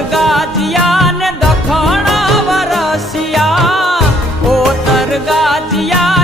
તરગાજિયા ને દખણા વરસિયા ઓ તરગાજિયા